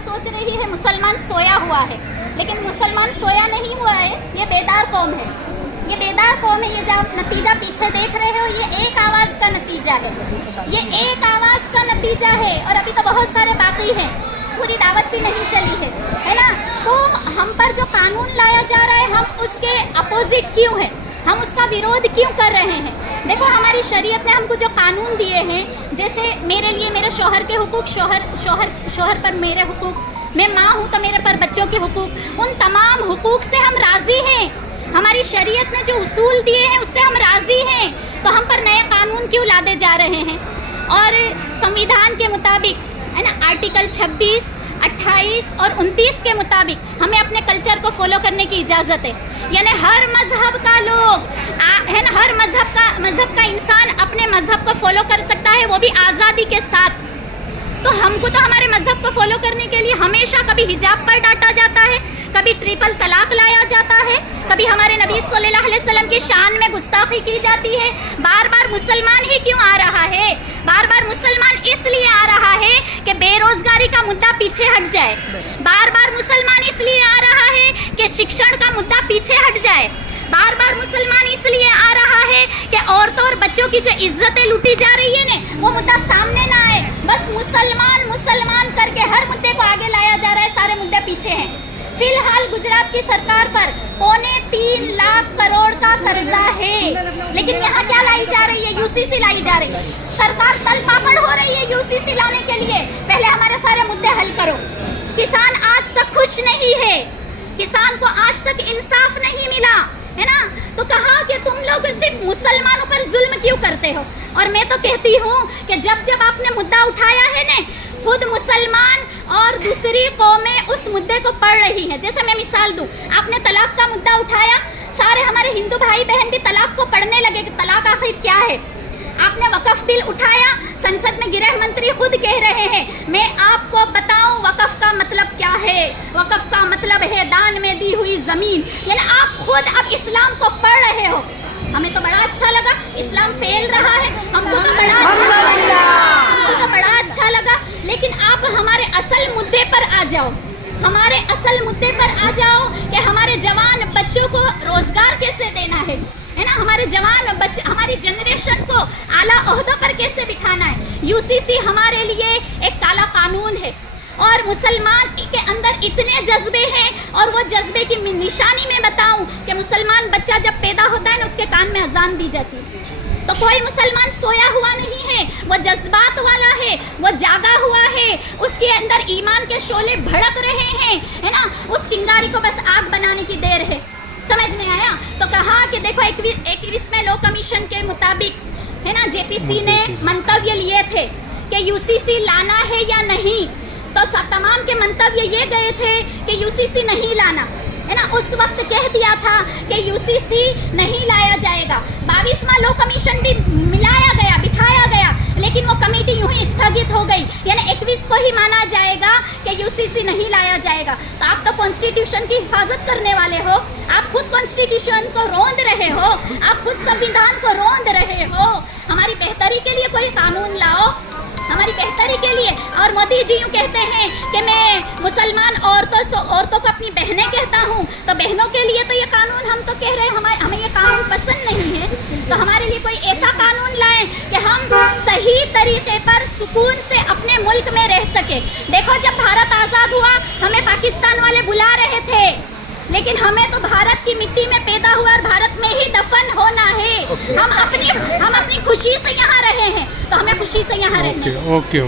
सोच रही है मुसलमान सोया हुआ है, लेकिन मुसलमान सोया नहीं हुआ है, ये बेदार कौम है। ये बेदार कौम है। ये जो आप नतीजा पीछे देख रहे हो, ये एक आवाज़ का नतीजा है, ये एक आवाज़ का नतीजा है। और अभी तो बहुत सारे बाकी हैं, पूरी दावत भी नहीं चली है ना। तो हम पर जो कानून लाया जा रहा है, हम उसके अपोजिट क्यों हैं, हम उसका विरोध क्यों कर रहे हैं। देखो, हमारी शरीयत ने हमको जो कानून दिए हैं, जैसे मेरे लिए मेरे शौहर के हुकूक, शौहर पर मेरे हुकूक, मैं माँ हूँ तो मेरे पर बच्चों के हुकूक, उन तमाम हुकूक से हम राज़ी हैं। हमारी शरीयत ने जो उसूल दिए हैं उससे हम राज़ी हैं, तो हम पर नए कानून क्यों लादे जा रहे हैं। और संविधान के मुताबिक है ना, आर्टिकल 26, 28 और 29 के मुताबिक हमें अपने कल्चर को फॉलो करने की इजाज़त है। यानी हर मज़हब का लोग है ना, हर मज़हब का इंसान अपने मज़हब को फॉलो कर सकता है, वो भी आज़ादी के साथ। तो हमको तो हमारे मज़हब को फॉलो करने के लिए हमेशा कभी हिजाब पर डांटा जाता है, कभी ट्रिपल तलाक लाया जाता है, कभी हमारे नबी सल्लल्लाहु अलैहि वसल्लम की शान में गुस्ताखी की जाती है। बार बार मुसलमान ही क्यों आ रहा है, बार बार मुसलमान इसलिए आ रहा है कि बेरोज़गारी का मुद्दा पीछे हट जाए, बार बार मुसलमान इसलिए आ रहा है कि शिक्षण का मुद्दा पीछे हट जाए, बार बार मुसलमान इसलिए आ रहा है कि औरतों और बच्चों की जो इज्जतें लूटी जा रही है ना, वो मुद्दा सामने ना आए। बस मुसलमान मुसलमान करके हर मुद्दे को आगे लाया जा रहा है, सारे मुद्दे पीछे हैं। फिलहाल गुजरात की सरकार पर 3.25 लाख करोड़ का कर्जा है, लेकिन यहाँ क्या लाई जा रही है, यूसीसी लाई जा रही है। सरकार तल पापड़ हो रही है यूसीसी लाने के लिए। पहले हमारे सारे मुद्दे हल करो। किसान आज तक खुश नहीं है, किसान को आज तक इंसाफ नहीं मिला है ना। तो कहा कि तुम लोग सिर्फ मुसलमानों पर जुल्म क्यों करते हो। और मैं तो कहती हूँ कि जब जब आपने मुद्दा उठाया है ना, खुद मुसलमान और दूसरी कौमें उस मुद्दे को पढ़ रही हैं। जैसे मैं मिसाल दूँ, आपने तलाक का मुद्दा उठाया, सारे हमारे हिंदू भाई बहन भी तलाक को पढ़ने लगे कि तलाक आखिर क्या है। आपने वक़्फ़ बिल उठाया, संसद में गृह मंत्री खुद कह रहे हैं, मैं आपको बताऊं वक़्फ़ का मतलब क्या है। वक़्फ़ का मतलब है दान में दी हुई ज़मीन। यानी आप खुद अब इस्लाम को पढ़ रहे हो। हमें तो बड़ा अच्छा लगा, इस्लाम फैल रहा है, हमको तो बड़ा अच्छा लगा। लेकिन आप हमारे असल मुद्दे पर आ जाओ, हमारे असल मुद्दे पर आ जाओ कि हमारे जवान बच्चों को रोज़गार कैसे देना है ना, हमारे जवान बच्चे, हमारी जनरेशन को आला ओहदों पर कैसे बिठाना है। यूसीसी हमारे लिए एक काला कानून है, और मुसलमान के अंदर इतने जज्बे हैं। और वो जज्बे की निशानी में बताऊं कि मुसलमान बच्चा जब पैदा होता है ना, उसके कान में अजान दी जाती है। तो कोई मुसलमान सोया हुआ नहीं है, वो जज्बात वाला है, वो जागा हुआ है, उसके अंदर ईमान के शोले भड़क रहे हैं है ना। उस चिंगारी को बस आग बनाने की देर है। समझ में आया। तो कहा कि देखो 21वें लॉ कमीशन के मुताबिक है ना, जेपीसी ने मंतव्य लिए थे कि यूसीसी लाना है या नहीं। तो तमाम के मंतव्य ये गए थे कि यूसीसी नहीं लाना है ना। उस वक्त कह दिया था कि यूसीसी नहीं लाया जाएगा। 22वां लॉ कमीशन भी मिलाया गया, बिठाया गया, लेकिन वो कमेटी यूं ही स्थगित हो गई। यानी 21 को ही माना जाएगा कि यूसीसी नहीं लाया जाएगा। तो आप तो कॉन्स्टिट्यूशन की हिफाजत करने वाले हो, आप खुद कॉन्स्टिट्यूशन को रोंद रहे हो, आप खुद संविधान को रोंद रहे हो। हमारी बेहतरी के लिए कोई कानून लाओ, हमारी बेहतरी के लिए। और मोदी जी यूँ कहते हैं कि मैं मुसलमान औरतों को अपनी बहनें कहता हूँ, तो बहनों के लिए तो ये कानून हम तो कह रहे हैं हमें ये कानून पसंद नहीं है। तो हमारे लिए कोई ऐसा कानून लाएं कि हम सही तरीके पर सुकून से अपने मुल्क में रह सके। देखो, जब भारत आज़ाद हुआ, हमें पाकिस्तान वाले बुला रहे थे, लेकिन हमें तो भारत की मिट्टी में पैदा हुआ और भारत में ही दफन होना है। हम अपनी खुशी से यहाँ रहे हैं, तो हमें खुशी से यहाँ रहना है। ओके।